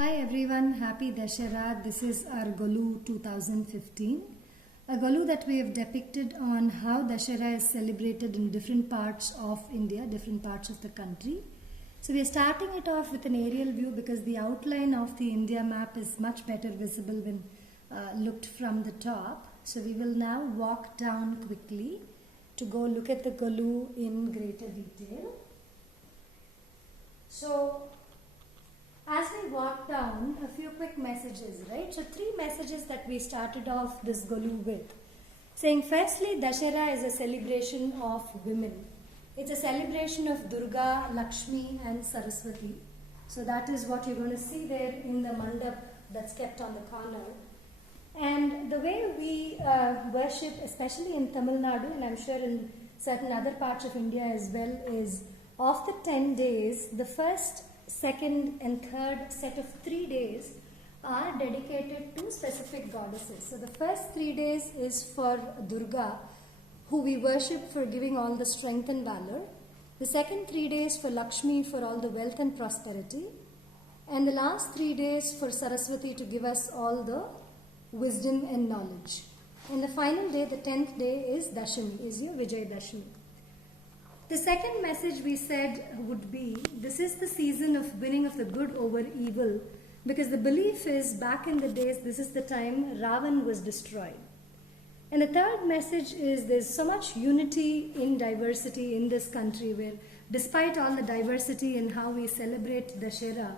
Hi everyone, happy Dashera. This is our Golu 2015. A Golu that we have depicted on how Dashera is celebrated in different parts of India, different parts of the country. So we are starting it off with an aerial view because the outline of the India map is much better visible when looked from the top. So we will now walk down quickly to go look at the Golu in greater detail. So as we walk down, a few quick messages, right? So 3 messages that we started off this Golu with. Saying firstly, Dashera is a celebration of women. It's a celebration of Durga, Lakshmi and Saraswati. So that is what you're going to see there in the mandap that's kept on the corner. And the way we worship, especially in Tamil Nadu and I'm sure in certain other parts of India as well, is of the 10 days, the first, second and third set of 3 days are dedicated to specific goddesses. So the first 3 days is for Durga, who we worship for giving all the strength and valor. The second 3 days for Lakshmi for all the wealth and prosperity. And the last 3 days for Saraswati to give us all the wisdom and knowledge. And the final day, the 10th day, is Dashami, is your Vijay Dashami. The second message we said would be, this is the season of winning of the good over evil, because the belief is back in the days, this is the time Ravan was destroyed. And the third message is there's so much unity in diversity in this country where despite all the diversity in how we celebrate Dashera,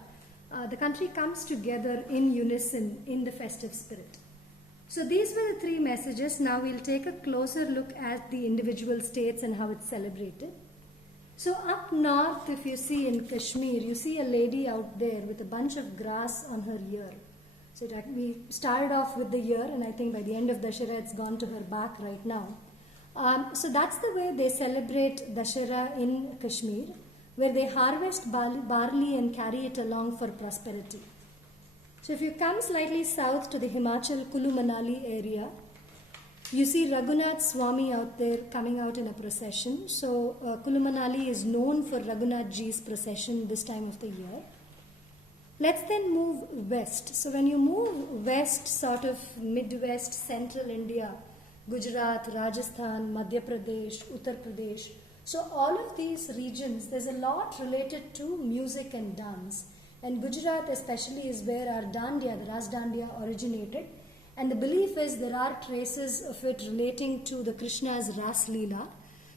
the country comes together in unison in the festive spirit. So these were the 3 messages. Now we'll take a closer look at the individual states and how it's celebrated. So up north, if you see in Kashmir, you see a lady out there with a bunch of grass on her ear. So we started off with the ear and I think by the end of Dashera it's gone to her back right now. So that's the way they celebrate Dashera in Kashmir, where they harvest barley and carry it along for prosperity. So if you come slightly south to the Himachal Kulu Manali area, you see Raghunath Swami out there coming out in a procession. So Kulu Manali is known for Raghunath Ji's procession this time of the year. Let's then move west. So when you move west, sort of Midwest, Central India, Gujarat, Rajasthan, Madhya Pradesh, Uttar Pradesh. So all of these regions, there's a lot related to music and dance. And Gujarat especially is where our Dandiya, the Ras Dandiya, originated. And the belief is there are traces of it relating to the Krishna's Ras Leela.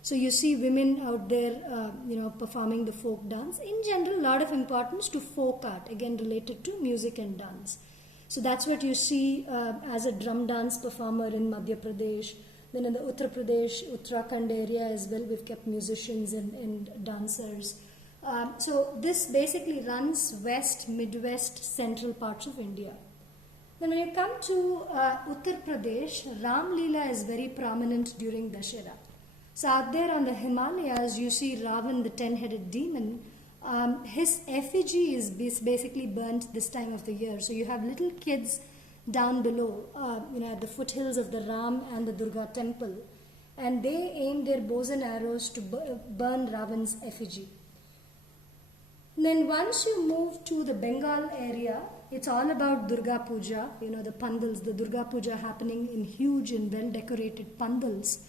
So you see women out there, performing the folk dance. In general, a lot of importance to folk art, again related to music and dance. So that's what you see as a drum dance performer in Madhya Pradesh. Then in the Uttar Pradesh, Uttarakhand area as well, we've kept musicians and dancers. So this basically runs west, midwest, central parts of India. Then when you come to Uttar Pradesh, Ram Leela is very prominent during Dashera. So out there on the Himalayas, you see Ravan, the 10-headed demon. His effigy is basically burnt this time of the year. So you have little kids down below, at the foothills of the Ram and the Durga temple. And they aim their bows and arrows to burn Ravan's effigy. Then once you move to the Bengal area, it's all about Durga Puja, the pandals, the Durga Puja happening in huge and well-decorated pandals,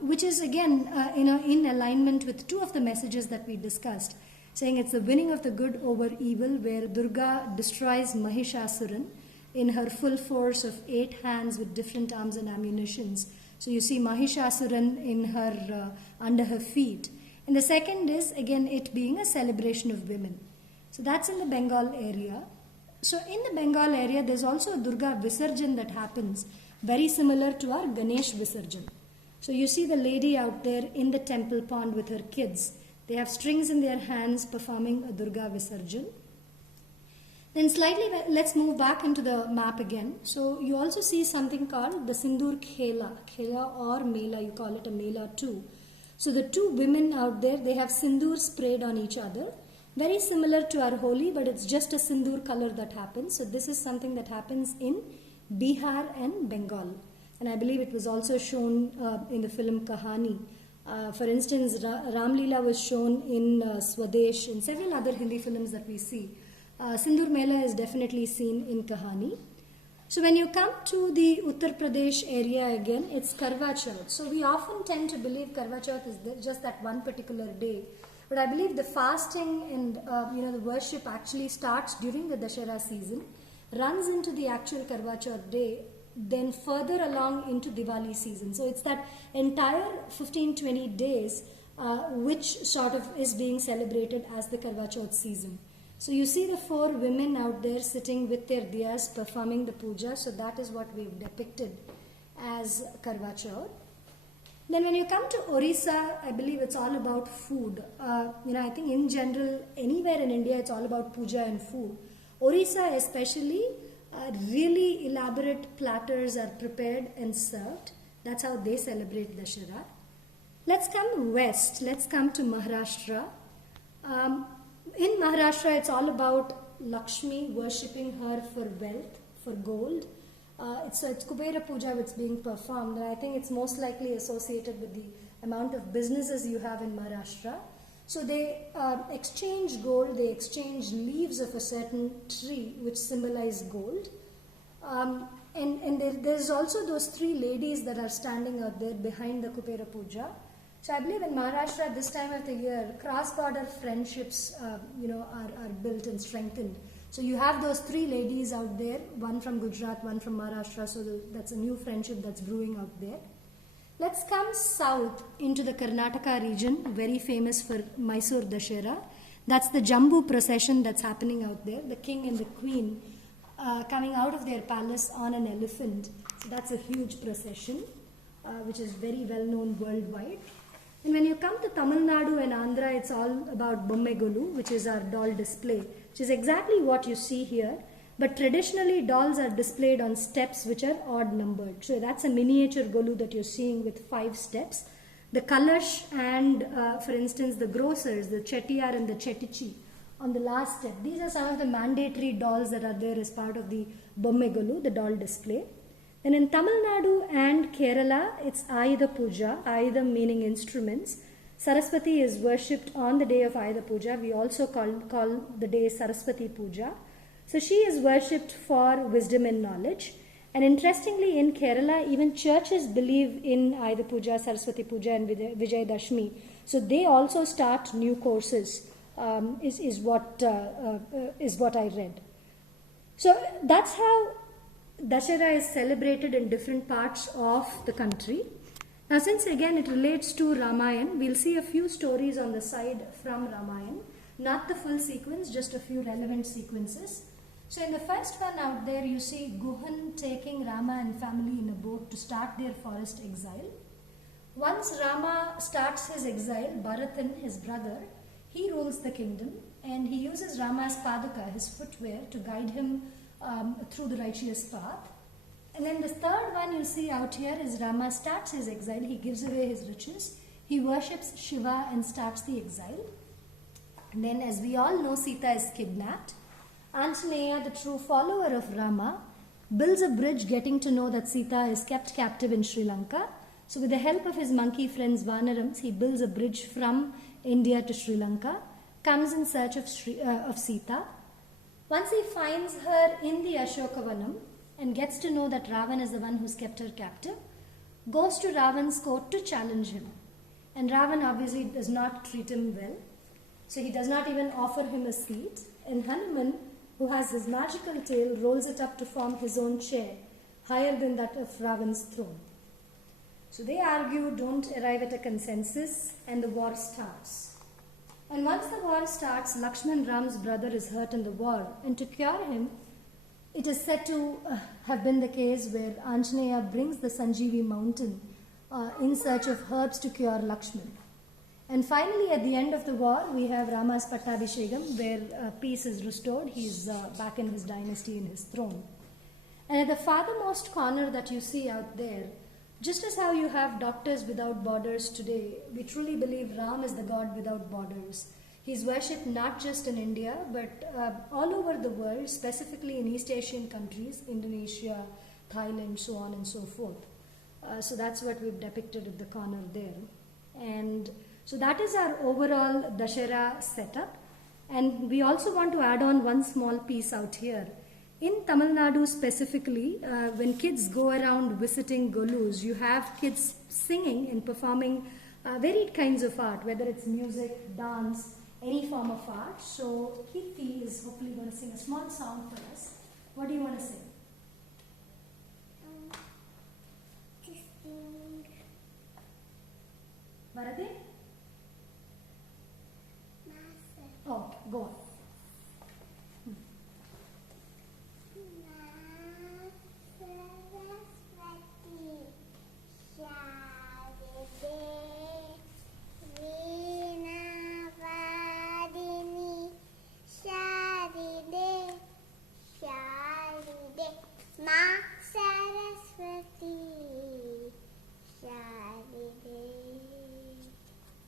which is again, in alignment with 2 of the messages that we discussed, saying it's the winning of the good over evil, where Durga destroys Mahishasuran in her full force of 8 hands with different arms and ammunitions. So you see Mahishasuran in her, under her feet. And the second is, again, it being a celebration of women. So that's in the Bengal area. So in the Bengal area, there's also a Durga Visarjan that happens, very similar to our Ganesh Visarjan. So you see the lady out there in the temple pond with her kids. They have strings in their hands performing a Durga Visarjan. Then slightly, let's move back into the map again. So you also see something called the Sindur Khela. Khela or Mela, you call it a Mela too. So the 2 women out there, they have sindoor sprayed on each other. Very similar to our Holi, but it's just a sindoor color that happens. So this is something that happens in Bihar and Bengal. And I believe it was also shown in the film Kahani. For instance, Ram Leela was shown in Swadesh and several other Hindi films that we see. Sindur Mela is definitely seen in Kahani. So when you come to the Uttar Pradesh area again, it's Karwa Chauth. So we often tend to believe Karwa Chauth is just that one particular day. But I believe the fasting and the worship actually starts during the Dashera season, runs into the actual Karwa Chauth day, then further along into Diwali season. So it's that entire 15-20 days which sort of is being celebrated as the Karwa Chauth season. So you see the 4 women out there sitting with their diyas performing the puja. So that is what we've depicted as Karwa Chauth. Then when you come to Orissa, I believe it's all about food. I think in general, anywhere in India, it's all about puja and food. Orissa especially, really elaborate platters are prepared and served. That's how they celebrate Dashera. Let's come west. Let's come to Maharashtra. In Maharashtra, it's all about Lakshmi, worshipping her for wealth, for gold. It's Kubera Puja that's being performed, and I think it's most likely associated with the amount of businesses you have in Maharashtra. So they exchange gold, they exchange leaves of a certain tree which symbolize gold. And there's also those 3 ladies that are standing out there behind the Kubera Puja. So I believe in Maharashtra this time of the year, cross-border friendships are built and strengthened. So you have those 3 ladies out there, one from Gujarat, one from Maharashtra, so that's a new friendship that's brewing out there. Let's come south into the Karnataka region, very famous for Mysore Dashera. That's the Jambu procession that's happening out there, the king and the queen coming out of their palace on an elephant. So that's a huge procession, which is very well known worldwide. And when you come to Tamil Nadu and Andhra, it's all about Bomme Golu, which is our doll display, which is exactly what you see here. But traditionally, dolls are displayed on steps which are odd numbered. So that's a miniature Golu that you're seeing with 5 steps. The Kalash and, for instance, the grocers, the Chettiar and the Chettichi on the last step. These are some of the mandatory dolls that are there as part of the Bomme Golu, the doll display. And in Tamil Nadu and Kerala, it's Ayudha Puja, Ayudha meaning instruments. Saraswati is worshipped on the day of Ayudha Puja. We also call the day Saraswati Puja. So she is worshipped for wisdom and knowledge. And interestingly, in Kerala, even churches believe in Ayudha Puja, Saraswati Puja and Vijay Dashmi. So they also start new courses, is what I read. So that's how Dashera is celebrated in different parts of the country. Now, since again it relates to Ramayana, we'll see a few stories on the side from Ramayana. Not the full sequence, just a few relevant sequences. So in the first one out there, you see Guhan taking Rama and family in a boat to start their forest exile. Once Rama starts his exile, Bharatan, his brother, he rules the kingdom, and he uses Rama's paduka, his footwear, to guide him through the righteous path. And then the third one you see out here is Rama starts his exile. He gives away his riches. He worships Shiva and starts the exile. And then, as we all know, Sita is kidnapped. Anjaneya, the true follower of Rama, builds a bridge getting to know that Sita is kept captive in Sri Lanka. So with the help of his monkey friends Vanarams, he builds a bridge from India to Sri Lanka, comes in search of Sita. Once he finds her in the Ashokavanam and gets to know that Ravan is the one who's kept her captive, goes to Ravan's court to challenge him. And Ravan obviously does not treat him well. So he does not even offer him a seat. And Hanuman, who has his magical tail, rolls it up to form his own chair, higher than that of Ravan's throne. So they argue, don't arrive at a consensus, and the war starts. And once the war starts, Lakshman, Ram's brother, is hurt in the war. And to cure him, it is said to have been the case where Anjaneya brings the Sanjeevi mountain in search of herbs to cure Lakshman. And finally, at the end of the war, we have Rama's Pattabhishekam, where peace is restored. He's back in his dynasty, in his throne. And at the farthermost corner that you see out there, just as how you have doctors without borders today, we truly believe Ram is the God without borders. He's worshipped not just in India, but all over the world, specifically in East Asian countries, Indonesia, Thailand, so on and so forth. So that's what we've depicted at the corner there. And so that is our overall Dashera setup. And we also want to add on one small piece out here. In Tamil Nadu specifically, when kids go around visiting Golus, you have kids singing and performing varied kinds of art, whether it's music, dance, any form of art. So Kirti is hopefully going to sing a small song for us. What do you want to sing? To sing Bharati? Master. Oh, go on.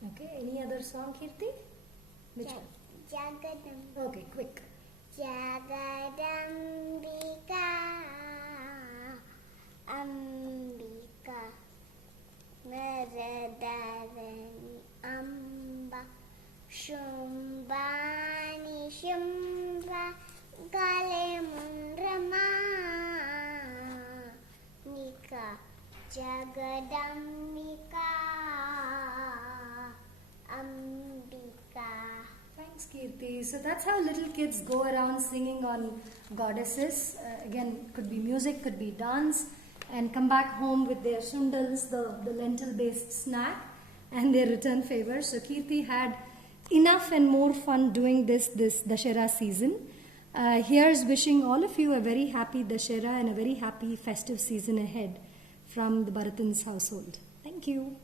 Okay, any other song, Kirti? Which one? Jagadam. Okay, quick. Jagadambika, Ambika, Naradarani, Amba, Shumbani, Shumba, Galemundrama, Nika, Jagadambika, Ambika. Thanks, Kirti. So that's how little kids go around singing on goddesses. Again, could be music, could be dance, and come back home with their sundals, the lentil-based snack, and their return favors. So Kirti had enough and more fun doing this Dashera season. Here's wishing all of you a very happy Dashera and a very happy festive season ahead from the Bharatans household. Thank you.